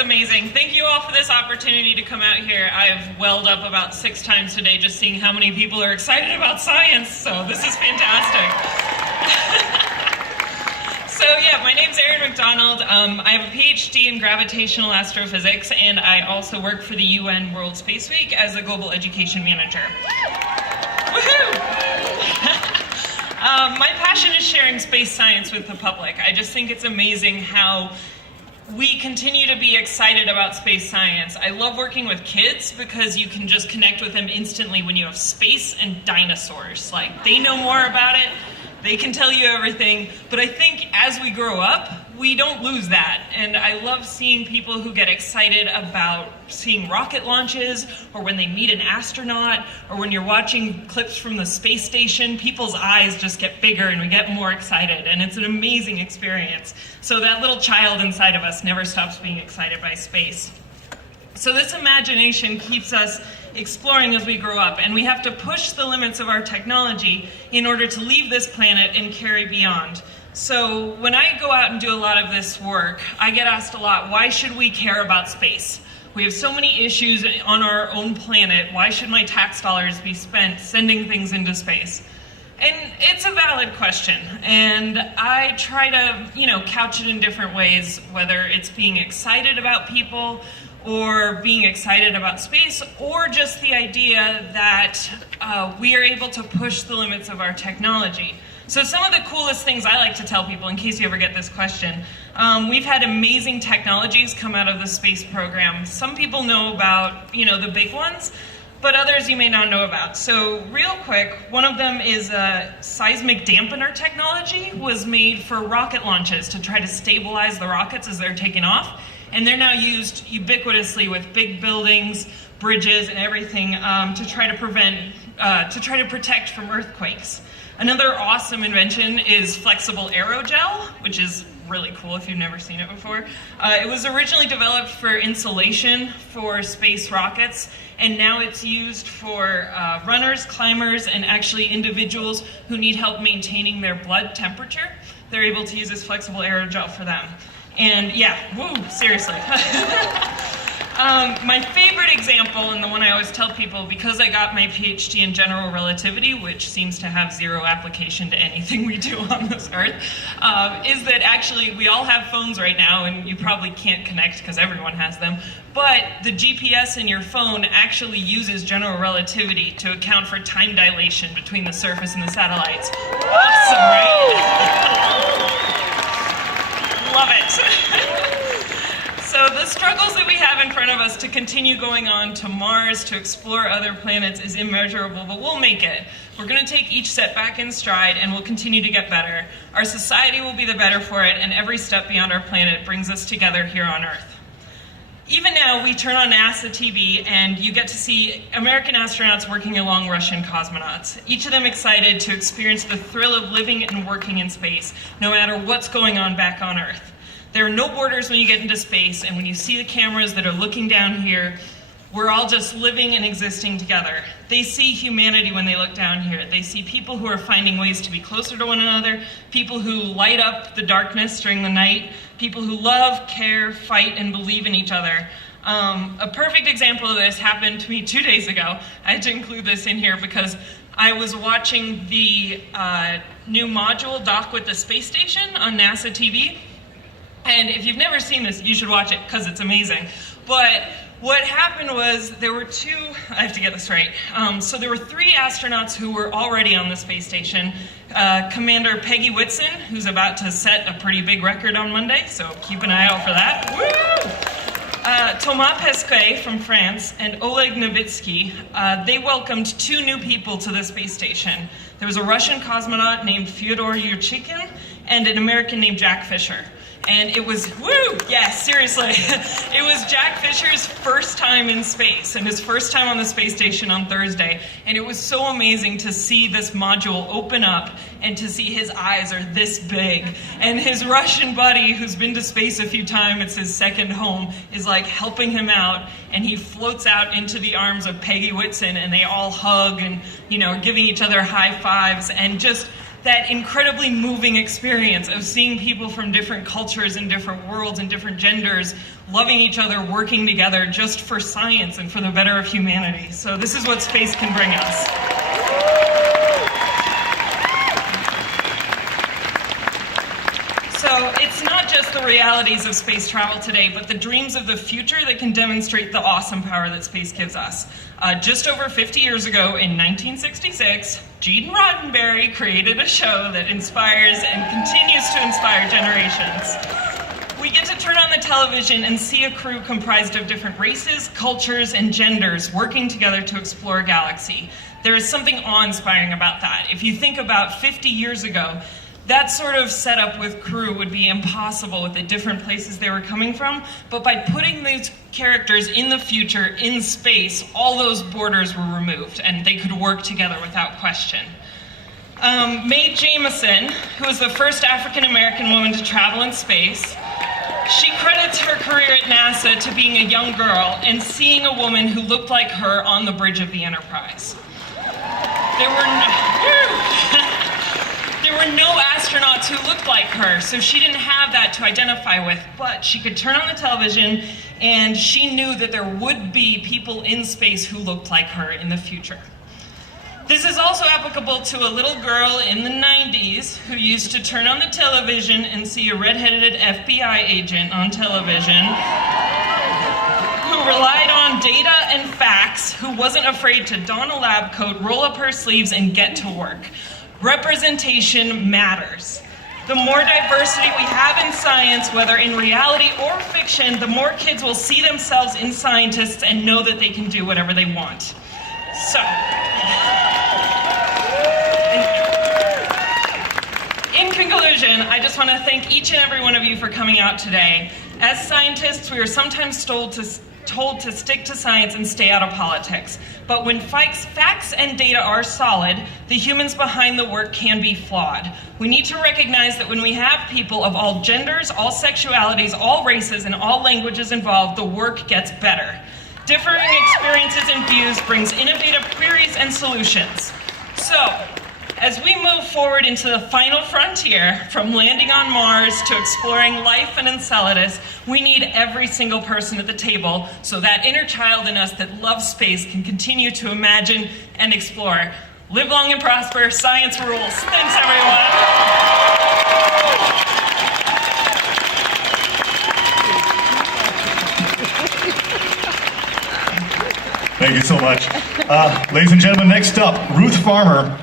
amazing. Thank you all for this opportunity to come out here. I've welled up about 6 times today just seeing how many people are excited about science, so this is fantastic. So yeah, my name's Erin Macdonald. I have a PhD in gravitational astrophysics, and I also work for the UN World Space Week as a global education manager. Woohoo! My passion is sharing space science with the public. I just think it's amazing how we continue to be excited about space science. I love working with kids because you can just connect with them instantly when you have space and dinosaurs. Like, they know more about it. They can tell you everything, but I think as we grow up, we don't lose that. And I love seeing people who get excited about seeing rocket launches, or when they meet an astronaut, or when you're watching clips from the space station, people's eyes just get bigger and we get more excited, and it's an amazing experience. So that little child inside of us never stops being excited by space. So this imagination keeps us exploring as we grow up, and we have to push the limits of our technology in order to leave this planet and carry beyond. So when I go out and do a lot of this work, I get asked a lot, why should we care about space? We have so many issues on our own planet. Why should my tax dollars be spent sending things into space? And it's a valid question, and I try to, couch it in different ways, whether it's being excited about people, or being excited about space, or just the idea that we are able to push the limits of our technology. So some of the coolest things I like to tell people, in case you ever get this question, we've had amazing technologies come out of the space program. Some people know about, the big ones, but others you may not know about. So real quick, one of them is a seismic dampener technology, was made for rocket launches to try to stabilize the rockets as they're taking off. And they're now used ubiquitously with big buildings, bridges, and everything to try to protect from earthquakes. Another awesome invention is flexible aerogel, which is really cool if you've never seen it before. It was originally developed for insulation for space rockets, and now it's used for runners, climbers, and actually individuals who need help maintaining their blood temperature. They're able to use this flexible aerogel for them. And yeah, woo, seriously. My favorite example, and the one I always tell people, because I got my PhD in general relativity, which seems to have zero application to anything we do on this earth, is that actually we all have phones right now, and you probably can't connect because everyone has them, but the GPS in your phone actually uses general relativity to account for time dilation between the surface and the satellites. Awesome, right? Love it. So the struggles that we have in front of us to continue going on to Mars, to explore other planets, is immeasurable, but we'll make it. We're going to take each setback in stride, and we'll continue to get better. Our society will be the better for it, and every step beyond our planet brings us together here on Earth. Even now, we turn on NASA TV, and you get to see American astronauts working along Russian cosmonauts, each of them excited to experience the thrill of living and working in space, no matter what's going on back on Earth. There are no borders when you get into space, and when you see the cameras that are looking down here, we're all just living and existing together. They see humanity when they look down here. They see people who are finding ways to be closer to one another, people who light up the darkness during the night, people who love, care, fight, and believe in each other. A perfect example of this happened to me 2 days ago. I had to include this in here because I was watching the new module dock with the space station on NASA TV. And if you've never seen this, you should watch it because it's amazing. But what happened was there were I have to get this right. So there were 3 astronauts who were already on the space station. Commander Peggy Whitson, who's about to set a pretty big record on Monday, so keep an eye out for that. Woo! Thomas Pesquet from France and Oleg Novitsky, they welcomed 2 new people to the space station. There was a Russian cosmonaut named Fyodor Yurchikhin and an American named Jack Fisher. And it was, seriously. It was Jack Fisher's first time in space and his first time on the space station on Thursday. And it was so amazing to see this module open up and to see his eyes are this big. And his Russian buddy, who's been to space a few times, it's his second home, is like helping him out. And he floats out into the arms of Peggy Whitson, and they all hug and, are giving each other high fives. And just that incredibly moving experience of seeing people from different cultures and different worlds and different genders loving each other, working together just for science and for the better of humanity. So this is what space can bring us. So it's not just the realities of space travel today, but the dreams of the future that can demonstrate the awesome power that space gives us. Just over 50 years ago, in 1966, Gene Roddenberry created a show that inspires and continues to inspire generations. We get to turn on the television and see a crew comprised of different races, cultures, and genders working together to explore a galaxy. There is something awe-inspiring about that. If you think about 50 years ago, that sort of setup with crew would be impossible with the different places they were coming from, but by putting these characters in the future, in space, all those borders were removed, and they could work together without question. Mae Jemison, who was the first African-American woman to travel in space, she credits her career at NASA to being a young girl and seeing a woman who looked like her on the bridge of the Enterprise. There were no astronauts who looked like her, so she didn't have that to identify with, but she could turn on the television and she knew that there would be people in space who looked like her in the future. This is also applicable to a little girl in the 90s who used to turn on the television and see a red-headed FBI agent on television who relied on data and facts, who wasn't afraid to don a lab coat, roll up her sleeves, and get to work. Representation matters. The more diversity we have in science, whether in reality or fiction, the more kids will see themselves in scientists and know that they can do whatever they want. So, in conclusion, I just want to thank each and every one of you for coming out today. As scientists, we are sometimes told to stick to science and stay out of politics. But when facts and data are solid, the humans behind the work can be flawed. We need to recognize that when we have people of all genders, all sexualities, all races, and all languages involved, the work gets better. Differing experiences and views brings innovative queries and solutions. So, as we move forward into the final frontier, from landing on Mars to exploring life in Enceladus, we need every single person at the table so that inner child in us that loves space can continue to imagine and explore. Live long and prosper. Science rules. Thanks, everyone. Thank you so much. Ladies and gentlemen, next up, Ruth Farmer.